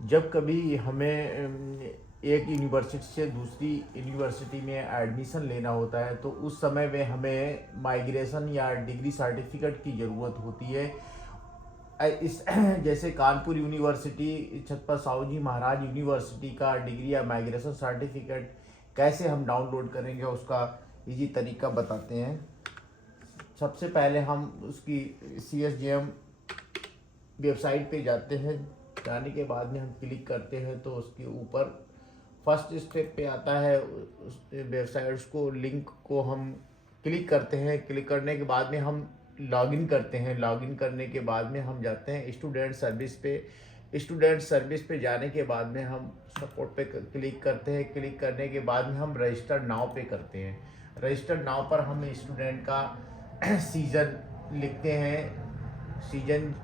जब कभी हमें एक यूनिवर्सिटी से दूसरी यूनिवर्सिटी में एडमिशन लेना होता है तो उस समय में हमें माइग्रेशन या डिग्री सर्टिफिकेट की ज़रूरत होती है। इस जैसे कानपुर यूनिवर्सिटी, छत्रपति साहू जी महाराज यूनिवर्सिटी का डिग्री या माइग्रेशन सर्टिफिकेट कैसे हम डाउनलोड करेंगे, उसका इजी तरीका बताते हैं। सबसे पहले हम उसकी CSJM वेबसाइट पे जाते हैं। जाने के बाद में हम क्लिक करते हैं तो उसके ऊपर फर्स्ट स्टेप पे आता है, उस वेबसाइट्स को लिंक को हम क्लिक करते हैं। क्लिक करने के बाद में हम लॉगिन करते हैं। लॉगिन करने के बाद में हम जाते हैं स्टूडेंट सर्विस पे। स्टूडेंट सर्विस पे जाने के बाद में हम सपोर्ट पे क्लिक करते हैं। क्लिक करने के बाद में हम रजिस्टर नाउ पे करते हैं। रजिस्टर नाउ पर हम स्टूडेंट का सीज़न लिखते हैं। सीजन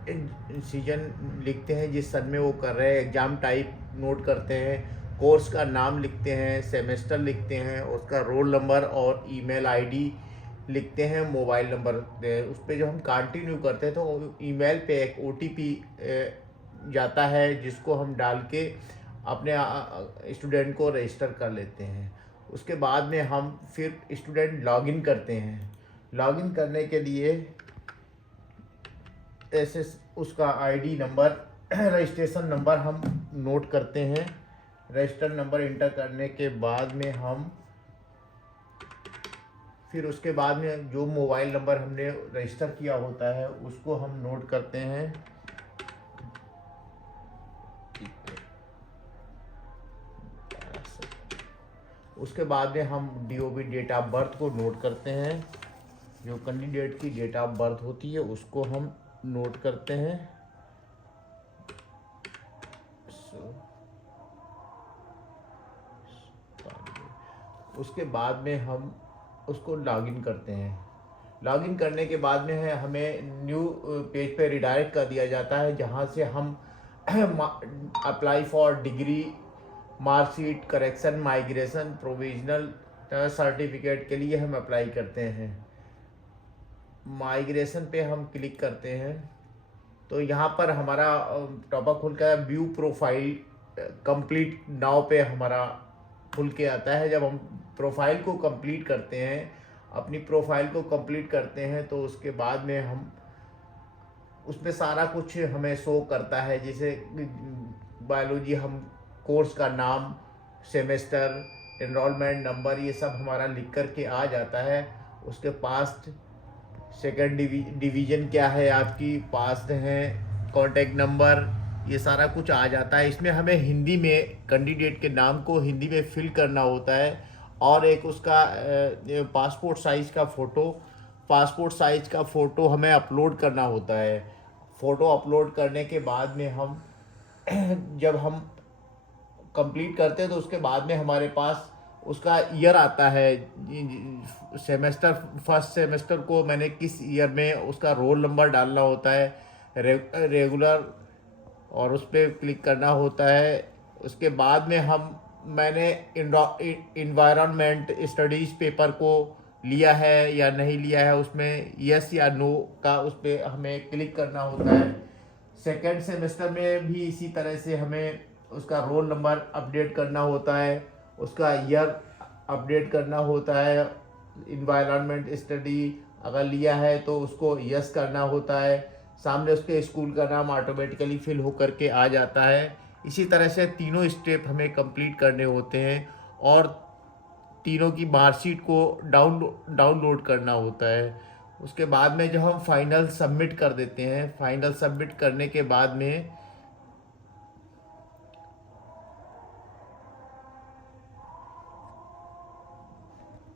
लिखते हैं जिस सन में वो कर रहे हैं। एग्ज़ाम टाइप नोट करते हैं। कोर्स का नाम लिखते हैं। सेमेस्टर लिखते हैं। उसका रोल नंबर और ईमेल आईडी लिखते हैं। मोबाइल नंबर उस पर जो हम कंटिन्यू करते हैं तो ईमेल पे एक OTP जाता है जिसको हम डाल के अपने स्टूडेंट को रजिस्टर कर लेते हैं। उसके बाद में हम फिर स्टूडेंट लॉगिन करते हैं। लॉगिन करने के लिए ऐसे उसका ID नंबर रजिस्ट्रेशन नंबर हम नोट करते हैं। रजिस्टर नंबर इंटर करने के बाद में हम फिर उसके बाद में जो मोबाइल नंबर हमने रजिस्टर किया होता है उसको हम नोट करते हैं। उसके बाद में हम DOB डेट ऑफ बर्थ को नोट करते हैं। जो कैंडिडेट की डेट ऑफ बर्थ होती है उसको हम नोट करते हैं। उसके बाद में हम उसको लॉगिन करते हैं। लॉगिन करने के बाद में है हमें न्यू पेज पे रिडायरेक्ट कर दिया जाता है जहां से हम apply for degree, marksheet, correction, migration, provisional certificate के लिए हम अप्लाई करते हैं। माइग्रेशन पे हम क्लिक करते हैं तो यहाँ पर हमारा टॉपअप खुल का व्यू प्रोफाइल कंप्लीट नाउ पे हमारा खुल के आता है। जब हम प्रोफाइल को कंप्लीट करते हैं, अपनी प्रोफाइल को कंप्लीट करते हैं तो उसके बाद में हम उसमें सारा कुछ हमें शो करता है। जैसे बायोलॉजी, हम कोर्स का नाम, सेमेस्टर, एनरोलमेंट नंबर, ये सब हमारा लिख कर के आ जाता है। उसके पास्ट, सेकंड डिवीज़न क्या है आपकी, पास्ट हैं, कॉन्टैक्ट नंबर, ये सारा कुछ आ जाता है। इसमें हमें हिंदी में कैंडिडेट के नाम को हिंदी में फिल करना होता है और एक उसका पासपोर्ट साइज़ का फ़ोटो हमें अपलोड करना होता है। फ़ोटो अपलोड करने के बाद में हम जब हम कंप्लीट करते हैं तो उसके बाद में हमारे पास उसका ईयर आता है। सेमेस्टर, फर्स्ट सेमेस्टर को मैंने किस ईयर में, उसका रोल नंबर डालना होता है, रेगुलर, और उस पर क्लिक करना होता है। उसके बाद में मैंने इन्वायरमेंट स्टडीज़ पेपर को लिया है या नहीं लिया है, उसमें यस या नो का उस पर हमें क्लिक करना होता है। सेकेंड सेमेस्टर में भी इसी तरह से हमें उसका रोल नंबर अपडेट करना होता है, उसका ईयर अपडेट करना होता है। इन्वायरमेंट स्टडी अगर लिया है तो उसको यस करना होता है। सामने उसके स्कूल का नाम ऑटोमेटिकली फिल होकर के आ जाता है। इसी तरह से तीनों स्टेप हमें कंप्लीट करने होते हैं और तीनों की मार्कशीट को डाउनलोड करना होता है। उसके बाद में जब हम फाइनल सबमिट कर देते हैं, फाइनल सबमिट करने के बाद में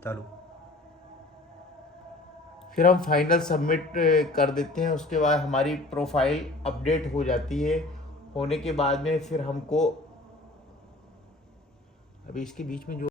चालू। फिर हम फाइनल सबमिट कर देते हैं। उसके बाद हमारी प्रोफाइल अपडेट हो जाती है। होने के बाद में फिर हमको, अभी इसके बीच में जो